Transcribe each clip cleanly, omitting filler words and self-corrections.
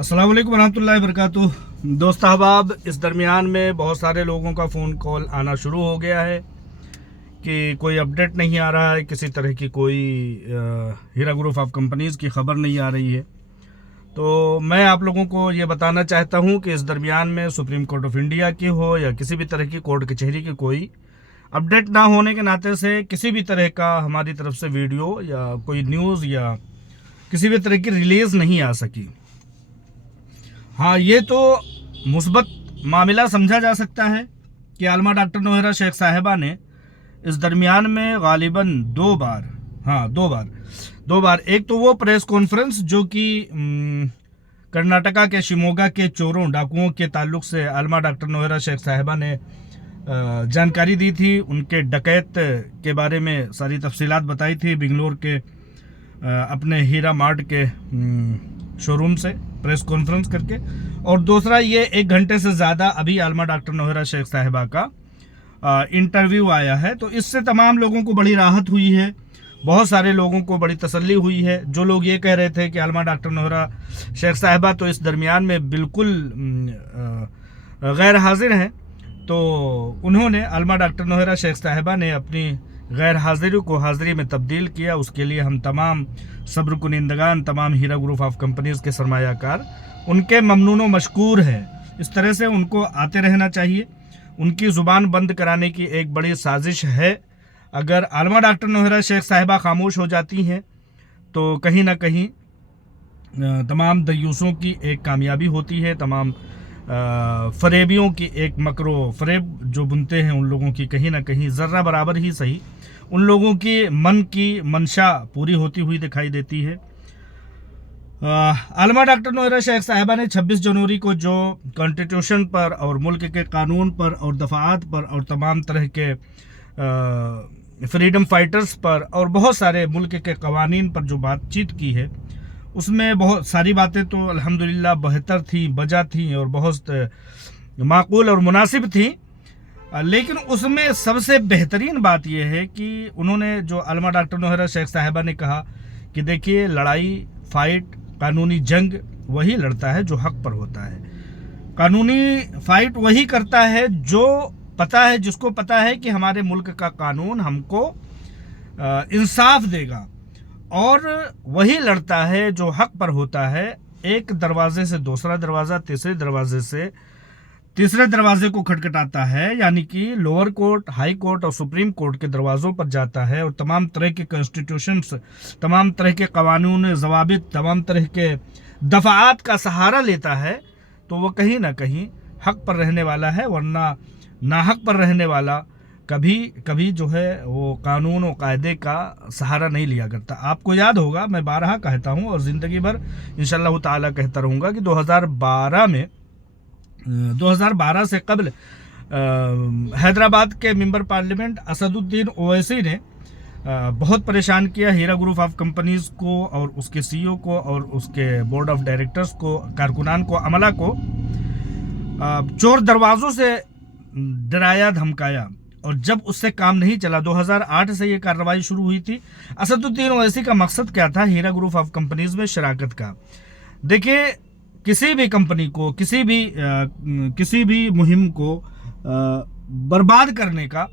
अस्सलाम वालेकुम रहमतुल्लाहि वबरकातुह। दोस्त अहबाब, इस दरमियान में बहुत सारे लोगों का फ़ोन कॉल आना शुरू हो गया है कि कोई अपडेट नहीं आ रहा है, किसी तरह की कोई हीरा ग्रुप ऑफ कंपनीज़ की ख़बर नहीं आ रही है। तो मैं आप लोगों को ये बताना चाहता हूँ कि इस दरमियान में सुप्रीम कोर्ट ऑफ इंडिया की हो या किसी भी तरह की कोर्ट कचहरी की कोई अपडेट ना होने के नाते से किसी भी तरह का हमारी तरफ से वीडियो या कोई न्यूज़ या किसी भी तरह की रिलीज़ नहीं आ सकी। हाँ, ये तो मुस्बत मामला समझा जा सकता है कि आलमा डॉक्टर नौहरा शेख साहिबा ने इस दरमियान में गालिबन दो बार एक तो वो प्रेस कॉन्फ्रेंस जो कि कर्नाटका के शिमोगा के चोरों डाकुओं के ताल्लुक से आलमा डॉक्टर नौहरा शेख साहिबा ने जानकारी दी थी, उनके डकैत के बारे में सारी तफसीलात बताई थी बेंगलोर के अपने हीरा मार्ट के शोरूम से प्रेस कॉन्फ्रेंस करके। और दूसरा ये 1 घंटे से ज़्यादा अभी आलमा डॉक्टर नौहरा शेख साहिबा का इंटरव्यू आया है। तो इससे तमाम लोगों को बड़ी राहत हुई है, बहुत सारे लोगों को बड़ी तसल्ली हुई है। जो लोग ये कह रहे थे कि आलमा डॉक्टर नौहरा शेख साहिबा तो इस दरमियान में बिल्कुल गैर हाजिर हैं, तो उन्होंने आलमा डॉक्टर नौहरा शेख साहिबा ने अपनी गैर हाजिरी को हाजिरी में तब्दील किया। उसके लिए हम तमाम सब्र कुनिंदगान, तमाम हीरा ग्रुप ऑफ कंपनीज़ के सरमायाकार उनके ममनून व मशकूर हैं। इस तरह से उनको आते रहना चाहिए। उनकी ज़ुबान बंद कराने की एक बड़ी साजिश है। अगर आलमा डॉक्टर नौहरा शेख साहिबा खामोश हो जाती हैं तो कहीं ना कहीं तमाम दयूसों की एक कामयाबी होती है, तमाम फरेबियों की एक मकरो फरेब जो बुनते हैं उन लोगों की कहीं ना कहीं ज़र्रा बराबर ही सही उन लोगों की मन की मंशा पूरी होती हुई दिखाई देती है। आलमा डॉक्टर नौहरा शेख साहिबा ने 26 जनवरी को जो कॉन्स्टिट्यूशन पर और मुल्क के कानून पर और दफ़ात पर और तमाम तरह के फ्रीडम फाइटर्स पर और बहुत सारे मुल्क के कवानीन पर जो बातचीत की है, उसमें बहुत सारी बातें तो अल्हम्दुलिल्लाह बेहतर थी, बजा थी और बहुत माकूल और मुनासिब थी। लेकिन उसमें सबसे बेहतरीन बात यह है कि उन्होंने जो आलमा डॉक्टर नौहरा शेख साहिबा ने कहा कि देखिए, लड़ाई फाइट कानूनी जंग वही लड़ता है जो हक पर होता है। कानूनी फाइट वही करता है जो पता है, जिसको पता है कि हमारे मुल्क का कानून हमको इंसाफ देगा, और वही लड़ता है जो हक पर होता है। एक दरवाजे से दूसरा दरवाज़ा, तीसरे दरवाजे से तीसरे दरवाजे को खटखटाता है, यानी कि लोअर कोर्ट, हाई कोर्ट और सुप्रीम कोर्ट के दरवाज़ों पर जाता है और तमाम तरह के कॉन्स्टिट्यूशंस, तमाम तरह के कानून ज़वाबित, तमाम तरह के दफ़ात का सहारा लेता है। तो वो कहीं ना कहीं हक पर रहने वाला है, वरना नाहक पर रहने वाला कभी कभी जो है वो कानून और कायदे का सहारा नहीं लिया करता। आपको याद होगा, मैं बारहा कहता हूँ और ज़िंदगी भर इंशाअल्लाह ताला कहता रहूँगा कि 2012 से कबल हैदराबाद के मेंबर पार्लियामेंट असदुद्दीन ओवैसी ने बहुत परेशान किया हीरा ग्रुप ऑफ कंपनीज़ को और उसके सीईओ को और उसके बोर्ड ऑफ डायरेक्टर्स को, कारकुनान को, अमला को चोर दरवाज़ों से डराया, धमकाया। और जब उससे काम नहीं चला, 2008 से ये कार्रवाई शुरू हुई थी। असदुद्दीन ओवैसी का मकसद क्या था हीरा ग्रुप ऑफ कंपनीज़ में शराकत का? देखिए, किसी भी कंपनी को, किसी भी मुहिम को बर्बाद करने का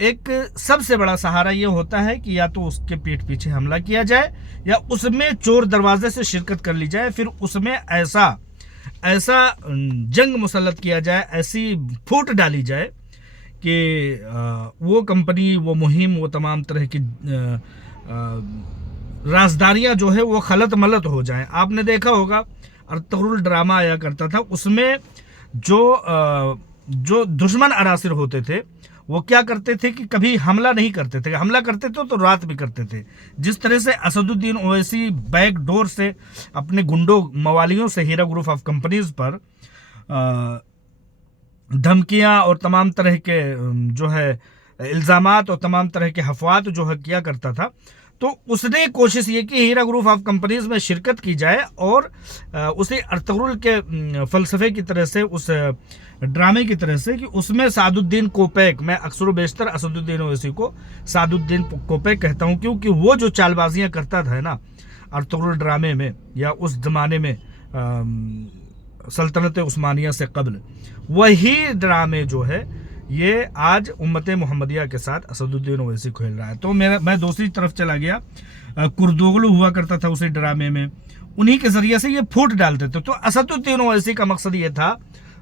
एक सबसे बड़ा सहारा ये होता है कि या तो उसके पीठ पीछे हमला किया जाए या उसमें चोर दरवाजे से शिरकत कर ली जाए, फिर उसमें ऐसा जंग मुसल्लत किया जाए, ऐसी फूट डाली जाए कि वो कंपनी, वो मुहिम, वो तमाम तरह की राजदारियां जो है वो खलत मलत हो जाएं। आपने देखा होगा अर्तुगरुल ड्रामा आया करता था, उसमें जो दुश्मन अनासिर होते थे वो क्या करते थे कि कभी हमला नहीं करते थे, हमला करते थे तो रात भी करते थे। जिस तरह से असदुद्दीन ओवैसी बैक डोर से अपने गुंडों मवालियों से हीरा ग्रुप ऑफ कंपनीज पर धमकियां और तमाम तरह के जो है इल्ज़ामात और तमाम तरह के हफ़वात जो है किया करता था, तो उसने कोशिश ये की हीरा ग्रुप ऑफ कंपनीज में शिरकत की जाए और उसे अर्तुगरुल के फ़लसफ़े की तरह से, उस ड्रामे की तरह से कि उसमें सादुद्दीन कोपेक, मैं अक्सर बेशतर असदुद्दीन ओवैसी को सादुद्दीन कोपेक कहता हूँ, क्योंकि वो जो चालबाजियाँ करता था ना अर्तुगरुल ड्रामे में या उस ज़माने में सल्तनत उस्मानिया से कबल, वही ड्रामे जो है ये आज उम्मत मोहम्मदिया के साथ असदुद्दीन ओवैसी खेल रहा है। तो मैं दूसरी तरफ चला गया, कुर्दोगलू हुआ करता था उसी ड्रामे में, उन्हीं के जरिए से ये फूट डालते थे। तो असदुद्दीन ओवैसी का मकसद ये था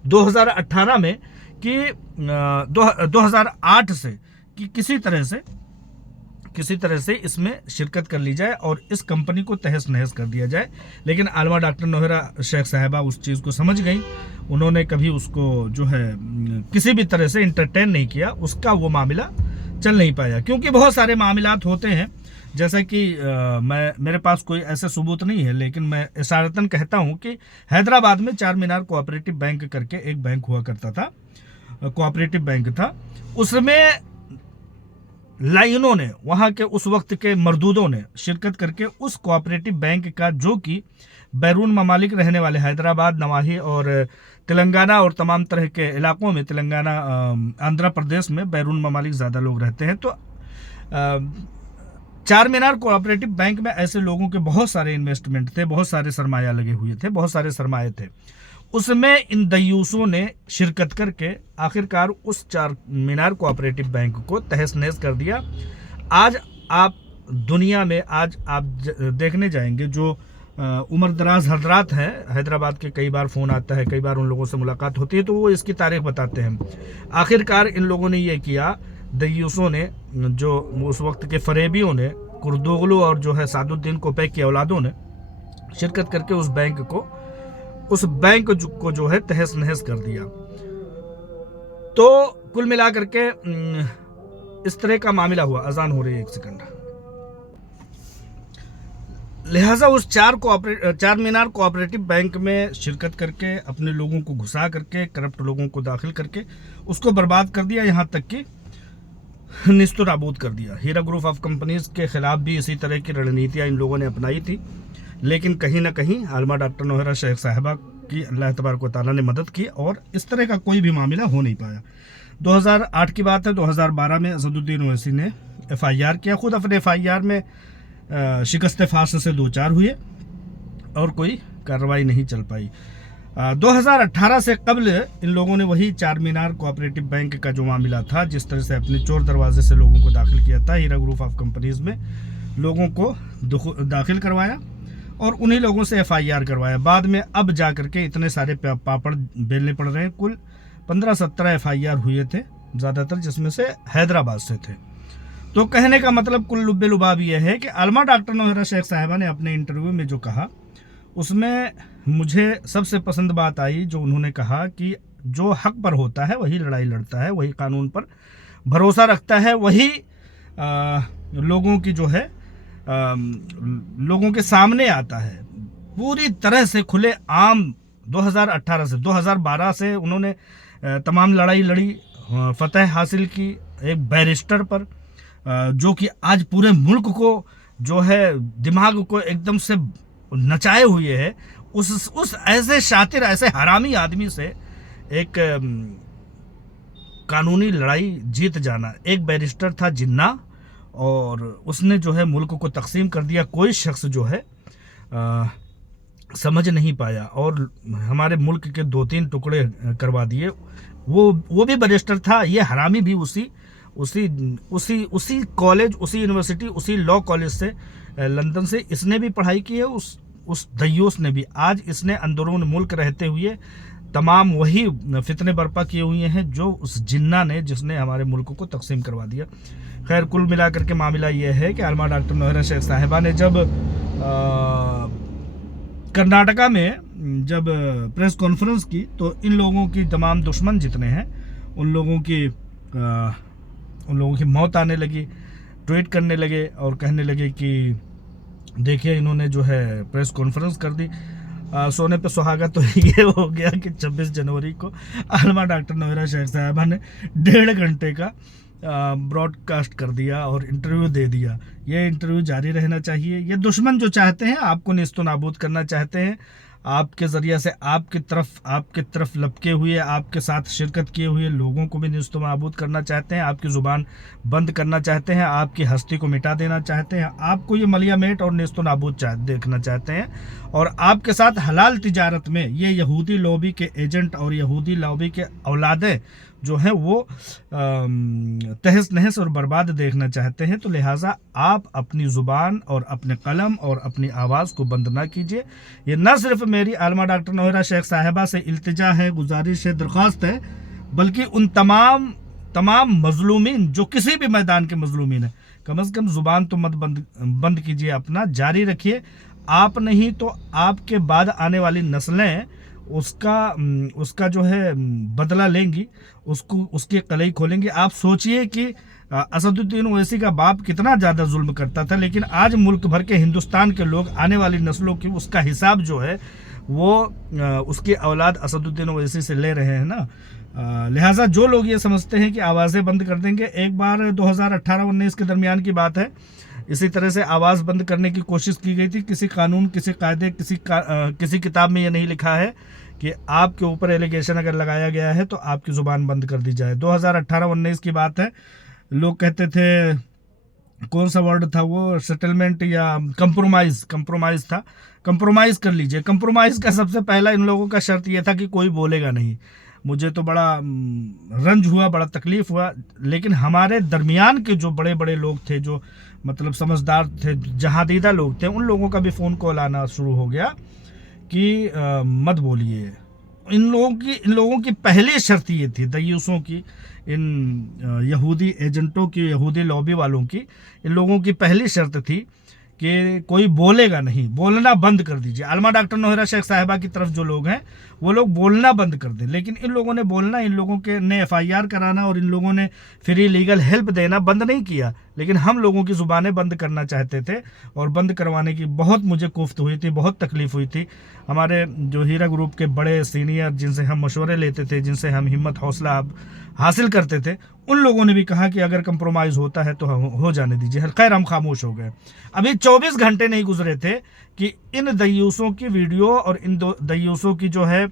2018 में कि 2008 से कि किसी तरह से इसमें शिरकत कर ली जाए और इस कंपनी को तहस नहस कर दिया जाए। लेकिन आलमा डॉक्टर नौहरा शेख साहिबा उस चीज़ को समझ गई, उन्होंने कभी उसको जो है किसी भी तरह से इंटरटेन नहीं किया, उसका वो मामला चल नहीं पाया। क्योंकि बहुत सारे मामलात होते हैं, जैसा कि मेरे पास कोई ऐसे सबूत नहीं है, लेकिन मैं इशारतन कहता हूँ कि हैदराबाद में चार मीनार कोऑपरेटिव बैंक करके एक बैंक हुआ करता था, कोऑपरेटिव बैंक था। उसमें लाइनों ने, वहाँ के उस वक्त के मरदूदों ने शिरकत करके उस कोऑपरेटिव बैंक का, जो कि बैरून ममालिक रहने वाले हैदराबाद, नवाही और तेलंगाना और तमाम तरह के इलाकों में, तेलंगाना आंध्र प्रदेश में बैरून ममालिक ज़्यादा लोग रहते हैं। तो चार मीनार कोऑपरेटिव बैंक में ऐसे लोगों के बहुत सारे इन्वेस्टमेंट थे, बहुत सारे सरमाया लगे हुए थे, बहुत सारे सरमाए थे। उसमें इन दयूसों ने शिरकत करके आखिरकार उस चार मीनार कोऑपरेटिव बैंक को तहस नहस कर दिया। आज आप दुनिया में देखने जाएंगे, जो उम्र दराज हजरात हैं, हैदराबाद के कई बार फ़ोन आता है, कई बार उन लोगों से मुलाकात होती है, तो वो इसकी तारीख बताते हैं। आखिरकार इन लोगों ने ये किया, दयूसों ने, जो उस वक्त के फरेबियों ने, कुर्दोगलू और जो है सादुद्दीन कोपैक की औलादों ने शिरकत करके उस बैंक को जो है तहस नहस कर दिया। तो कुल मिलाकर के इस तरह का मामला हुआ। अजान हो रही है, 1 सेकंड। लिहाजा उस चार मीनार कोऑपरेटिव बैंक में शिरकत करके, अपने लोगों को घुसा करके, करप्ट लोगों को दाखिल करके उसको बर्बाद कर दिया, यहाँ तक कि निस्तो नाबूद कर दिया। हीरा ग्रुप ऑफ कंपनीज के खिलाफ भी इसी तरह की रणनीतियाँ इन लोगों ने अपनाई थी, लेकिन कहीं ना कहीं आलमा डॉक्टर नौहरा शेख साहिबा की अल्लाह तबारक व तआला ने मदद की और इस तरह का कोई भी मामला हो नहीं पाया। 2008 की बात है, 2012 में असदुद्दीन ओवैसी ने FIR किया। खुद अपने FIR में शिकस्त फास से 2-4 हुए और कोई कार्रवाई नहीं चल पाई। 2018 से कबल इन लोगों ने वही चार मीनार कोऑपरेटिव बैंक का जो मामला था, जिस तरह से अपने चोर दरवाजे से लोगों को दाखिल किया था, हीरा ग्रुप ऑफ कंपनीज में लोगों को दाखिल करवाया और उन्हीं लोगों से FIR करवाया। बाद में अब जा करके इतने सारे पापड़ बेलने पड़ रहे हैं। कुल 15-17 FIR हुए थे, ज़्यादातर जिसमें से हैदराबाद से थे। तो कहने का मतलब कुल लुब्बे लुबाब यह है कि आलमा डॉक्टर नौहरा शेख साहिबा ने अपने इंटरव्यू में जो कहा, उसमें मुझे सबसे पसंद बात आई, जो उन्होंने कहा कि जो हक पर होता है वही लड़ाई लड़ता है, वही कानून पर भरोसा रखता है, वही लोगों की जो है लोगों के सामने आता है पूरी तरह से खुले आम। 2018 से 2012 से उन्होंने तमाम लड़ाई लड़ी, फतह हासिल की एक बैरिस्टर पर, जो कि आज पूरे मुल्क को जो है दिमाग को एकदम से नचाए हुए है। उस ऐसे शातिर, ऐसे हरामी आदमी से एक कानूनी लड़ाई जीत जाना। एक बैरिस्टर था जिन्ना, और उसने जो है मुल्क को तकसीम कर दिया। कोई शख्स जो है समझ नहीं पाया और हमारे मुल्क के 2-3 टुकड़े करवा दिए। वो भी बैरिस्टर था, ये हरामी भी उसी कॉलेज, उसी यूनिवर्सिटी, उसी लॉ कॉलेज से, लंदन से इसने भी पढ़ाई की है। उस दयूस ने भी आज इसने अंदरून मुल्क रहते हुए तमाम वही फितने बर्पा किए हुए हैं जो उस जिन्ना ने, जिसने हमारे मुल्क को तकसीम करवा दिया। खैर, कुल मिलाकर के मामला ये है कि आलमा डॉक्टर नौहरा शेख साहिबा ने जब कर्नाटका में जब प्रेस कॉन्फ्रेंस की, तो इन लोगों की तमाम दुश्मन जितने हैं उन लोगों की मौत आने लगी, ट्वीट करने लगे और कहने लगे कि देखिए इन्होंने जो है प्रेस कॉन्फ्रेंस कर दी। सोने पे सुहागा तो ये हो गया कि 26 जनवरी को आलमा डॉक्टर नौहरा शेख साहिबा ने 1.5 घंटे का ब्रॉडकास्ट कर दिया और इंटरव्यू दे दिया। ये इंटरव्यू जारी रहना चाहिए। ये दुश्मन जो चाहते हैं आपको नेस्तो नाबूद करना चाहते हैं, آپ کے ذریعے سے آپ کی طرف لپکے ہوئے آپ کے ساتھ شرکت کیے ہوئے لوگوں کو بھی نیست و نابود کرنا چاہتے ہیں، آپ کی زبان بند کرنا چاہتے ہیں، آپ کی ہستی کو مٹا دینا چاہتے ہیں، آپ کو یہ ملیا میٹ اور نیست و نابود دیکھنا چاہتے ہیں، اور آپ کے ساتھ حلال تجارت میں یہ یہودی لوبی کے ایجنٹ اور یہودی لوبی کے اولادیں جو ہیں وہ تہس نہس اور برباد دیکھنا چاہتے ہیں۔ تو لہٰذا آپ اپنی زبان اور اپنے قلم اور اپنی آواز کو بند نہ کیجیے۔ یہ نہ صرف میری عالمہ ڈاکٹر نوہرہ شیخ صاحبہ سے التجا ہے، گزارش ہے، درخواست ہے، بلکہ ان تمام مظلومین جو کسی بھی میدان کے مظلومین ہیں، کم از کم زبان تو مت بند کیجیے، اپنا جاری رکھیے۔ آپ نہیں تو آپ کے بعد آنے والی نسلیں اس کا جو ہے بدلہ لیں گی، اس کی قلعی کھولیں گی۔ آپ سوچئے کہ اسد الدین اویسی کا باپ کتنا زیادہ ظلم کرتا تھا، لیکن آج ملک بھر کے ہندوستان کے لوگ آنے والی نسلوں کی اس کا حساب جو ہے وہ اس کی اولاد اسد الدین اویسی سے لے رہے ہیں نا۔ لہٰذا جو لوگ یہ سمجھتے ہیں کہ آوازیں بند کر دیں گے، ایک بار 2018-19 کے درمیان کی بات ہے، اسی طرح سے آواز بند کرنے کی کوشش کی گئی تھی۔ کسی قانون، کسی قاعدے، کسی کتاب میں یہ نہیں لکھا ہے کہ آپ کے اوپر ایلیگیشن اگر لگایا گیا ہے تو آپ کی زبان بند کر دی جائے۔ 2018-19 کی بات ہے، لوگ کہتے تھے، کون سا ورڈ تھا وہ، سیٹلمنٹ یا کمپرومائز تھا، کمپرومائز کر لیجئے۔ کمپرومائز کا سب سے پہلا ان لوگوں کا شرط یہ تھا کہ کوئی بولے گا نہیں۔ مجھے تو بڑا رنج ہوا، بڑا تکلیف ہوا، لیکن ہمارے درمیان کے جو بڑے بڑے لوگ تھے، جو مطلب سمجھدار تھے، جہادیدہ لوگ تھے، ان لوگوں کا بھی فون کال آنا شروع ہو گیا کہ مت بولیے۔ ان لوگوں کی پہلی شرط یہ تھی، دیوسوں کی، ان یہودی ایجنٹوں کی، یہودی لابی والوں کی، ان لوگوں کی پہلی شرط تھی کہ کوئی بولے گا نہیں، بولنا بند کر دیجیے۔ عالمہ ڈاکٹر نوہرہ شیخ صاحبہ کی طرف جو لوگ ہیں وہ لوگ بولنا بند کر دیں، لیکن ان لوگوں نے بولنا، ان لوگوں کے نے FIR کرانا اور ان لوگوں نے فری لیگل ہیلپ دینا بند نہیں کیا، لیکن ہم لوگوں کی زبانیں بند کرنا چاہتے تھے، اور بند کروانے کی بہت مجھے کوفت ہوئی تھی، بہت تکلیف ہوئی تھی۔ ہمارے جو ہیرا گروپ کے بڑے سینئر، جن سے ہم مشورے لیتے تھے، جن سے ہم ہمت حوصلہ حاصل کرتے تھے، ان لوگوں نے بھی کہا کہ اگر کمپرومائز ہوتا ہے تو ہو جانے دیجیے۔ خیر، ہم خاموش ہو گئے۔ ابھی 24 گھنٹے نہیں گزرے تھے کہ ان دیوسوں کی ویڈیو اور ان دیوسوں کی جو ہے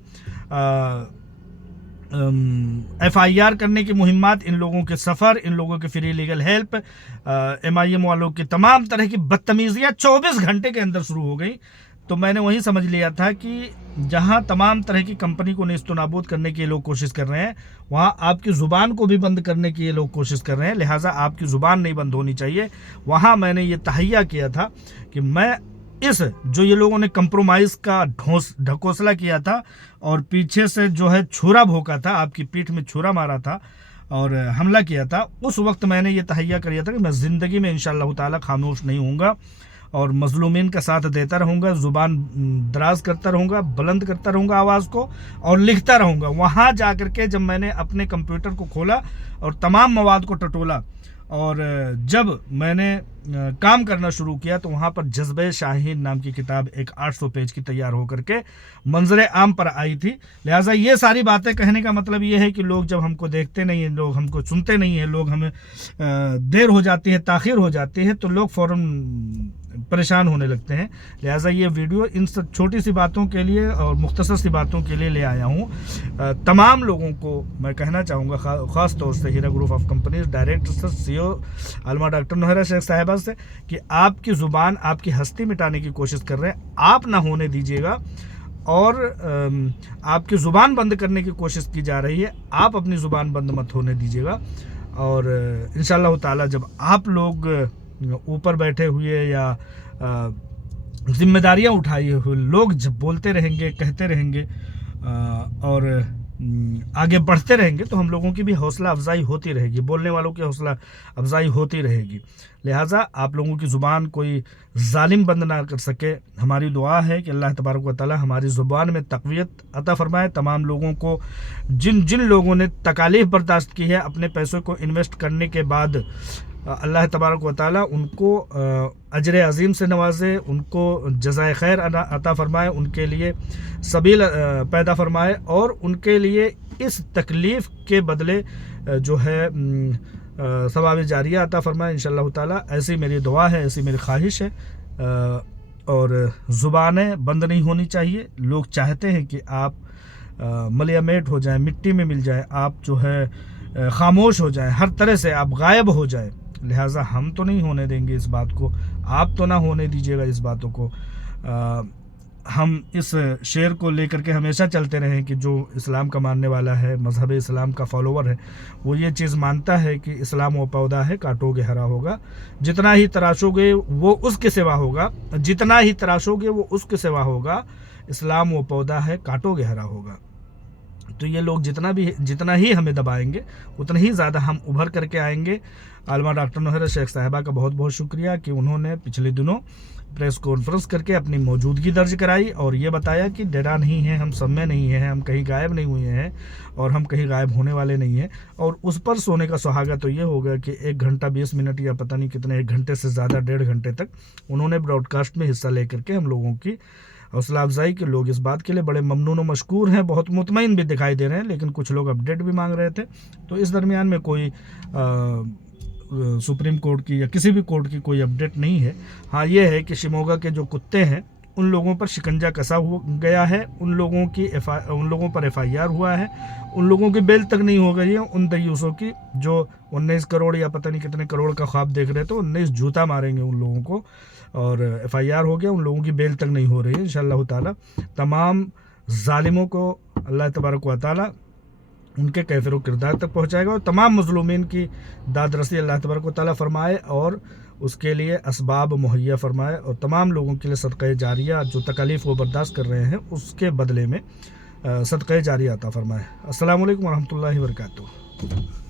FIR کرنے کی مہمات، ان لوگوں کے سفر، ان لوگوں کے فری لیگل ہیلپ، MIM والوں کی تمام طرح کی بدتمیزیاں 24 گھنٹے کے اندر شروع ہو گئی۔ تو میں نے وہیں سمجھ لیا تھا کہ جہاں تمام طرح کی کمپنی کو نیست و نابود کرنے کی یہ لوگ کوشش کر رہے ہیں، وہاں آپ کی زبان کو بھی بند کرنے کی یہ لوگ کوشش کر رہے ہیں، لہٰذا آپ کی زبان نہیں بند ہونی چاہیے۔ وہاں میں نے یہ تہیہ کیا تھا کہ میں جو یہ لوگوں نے کمپرومائز کا ڈھکوسلا کیا تھا اور پیچھے سے جو ہے چھرا بھونکا تھا، آپ کی پیٹھ میں چھرا مارا تھا اور حملہ کیا تھا، اس وقت میں نے یہ تہیہ کیا تھا کہ میں زندگی میں انشاءاللہ تعالی خاموش نہیں ہوں گا اور مظلومین کا ساتھ دیتا رہوں گا، زبان دراز کرتا رہوں گا، بلند کرتا رہوں گا آواز کو، اور لکھتا رہوں گا۔ وہاں جا کر کے جب میں نے اپنے کمپیوٹر کو کھولا اور تمام مواد کو ٹٹولا اور جب میں نے کام کرنا شروع کیا، تو وہاں پر جذبہ شاہین نام کی کتاب ایک 800 پیج کی تیار ہو کر کے منظر عام پر آئی تھی۔ لہٰذا یہ ساری باتیں کہنے کا مطلب یہ ہے کہ لوگ جب ہم کو دیکھتے نہیں ہیں، لوگ ہم کو سنتے نہیں ہیں، لوگ ہمیں دیر ہو جاتی ہے، تاخیر ہو جاتی ہے، تو لوگ فوراً پریشان ہونے لگتے ہیں۔ لہٰذا یہ ویڈیو ان سب چھوٹی سی باتوں کے لیے اور مختصر سی باتوں کے لیے لے آیا ہوں۔ تمام لوگوں کو میں کہنا چاہوں گا، خاص طور سے Heera group of companies director CEO عالمہ ڈاکٹر نوہرہ شیخ صاحبہ سے، کہ آپ کی زبان، آپ کی ہستی مٹانے کی کوشش کر رہے ہیں، آپ نہ ہونے دیجیے گا، اور آپ کی زبان بند کرنے کی کوشش کی جا رہی ہے، آپ اپنی زبان بند مت ہونے دیجیے گا۔ اور انشاءاللہ تعالی جب آپ لوگ اوپر بیٹھے ہوئے یا ذمہ داریاں اٹھائے ہوئے لوگ جب بولتے رہیں گے، کہتے رہیں گے اور آگے بڑھتے رہیں گے، تو ہم لوگوں کی بھی حوصلہ افزائی ہوتی رہے گی، بولنے والوں کی حوصلہ افزائی ہوتی رہے گی۔ لہٰذا آپ لوگوں کی زبان کوئی ظالم بند نہ کر سکے۔ ہماری دعا ہے کہ اللہ تبارک و تعالی ہماری زبان میں تقویت عطا فرمائے۔ تمام لوگوں کو، جن لوگوں نے تکالیف برداشت کی ہے اپنے پیسوں کو انویسٹ کرنے کے بعد، اللہ تبارک و تعالی ان کو اجر عظیم سے نوازے، ان کو جزائے خیر عطا فرمائے، ان کے لیے سبیل پیدا فرمائے، اور ان کے لیے اس تکلیف کے بدلے جو ہے ثواب جاریہ عطا فرمائے انشاءاللہ تعالی۔ ایسی میری دعا ہے، ایسی میری خواہش ہے۔ اور زبانیں بند نہیں ہونی چاہیے. لوگ چاہتے ہیں کہ آپ ملیامیٹ ہو جائیں, مٹی میں مل جائیں, آپ جو ہے خاموش ہو جائیں, ہر طرح سے آپ غائب ہو جائیں. لہٰذا ہم تو نہیں ہونے دیں گے اس بات کو, آپ تو نہ ہونے دیجیے گا اس باتوں کو. ہم اس شعر کو لے کر کے ہمیشہ چلتے رہیں کہ جو اسلام کا ماننے والا ہے, مذہب اسلام کا فالوور ہے, وہ یہ چیز مانتا ہے کہ اسلام وہ پودا ہے کاٹو گے ہرا ہوگا, جتنا ہی تراشو گے وہ اس کے سوا ہوگا, جتنا ہی تراشو گے وہ اس کے سوا ہوگا, اسلام وہ پودا ہے کاٹو گے ہرا ہوگا. تو یہ لوگ جتنا ہی ہمیں دبائیں گے اتنا ہی زیادہ ہم ابھر کر کے آئیں گے. عالمہ ڈاکٹر نوہرہ شیخ صاحبہ کا بہت بہت شکریہ کہ انہوں نے پچھلے دنوں پریس کانفرنس کر کے اپنی موجودگی درج کرائی اور یہ بتایا کہ ڈرا نہیں ہیں, ہم سب میں نہیں ہیں, ہم کہیں غائب نہیں ہوئے ہیں اور ہم کہیں غائب ہونے والے نہیں ہیں. اور اس پر سونے کا سہاگا تو یہ ہوگا کہ 1 گھنٹہ 20 منٹ یا پتہ نہیں کتنے, 1 گھنٹے سے زیادہ 1.5 گھنٹے تک انہوں نے براڈ کاسٹ میں حصہ لے کر کے ہم لوگوں کی حوصلہ افزائی کے. لوگ اس بات کے لیے بڑے ممنون و مشکور ہیں, بہت مطمئن بھی دکھائی دے رہے ہیں, لیکن کچھ لوگ اپڈیٹ بھی مانگ رہے تھے. تو اس درمیان میں کوئی سپریم کورٹ کی یا کسی بھی کورٹ کی کوئی اپڈیٹ نہیں ہے. ہاں یہ ہے کہ شیموگا کے جو کتے ہیں ان لوگوں پر شکنجہ کسا گیا ہے, ان لوگوں پر FIR ہوا ہے, ان لوگوں کی بیل تک نہیں ہو گئی ہے. ان دیوسوں کی جو 19 کروڑ یا پتہ نہیں کتنے کروڑ کا خواب دیکھ رہے تھے, 19 جوتا ماریں گے ان لوگوں کو, اور FIR ہو گیا, ان لوگوں کی بیل تک نہیں ہو رہی ہے. انشاءاللہ تعالی تمام ظالموں کو اللہ تبارک و تعالی ان کے کیفر و کردار تک پہنچائے گا, اور تمام مظلومین کی داد رسی اللہ تبارک و تعالی فرمائے اور اس کے لیے اسباب مہیا فرمائے, اور تمام لوگوں کے لیے صدقہ جاریہ جو تکالیف وہ برداشت کر رہے ہیں اس کے بدلے میں صدقہ جاریہ عطا فرمائے. السلام علیکم ورحمۃ اللہ وبرکاتہ.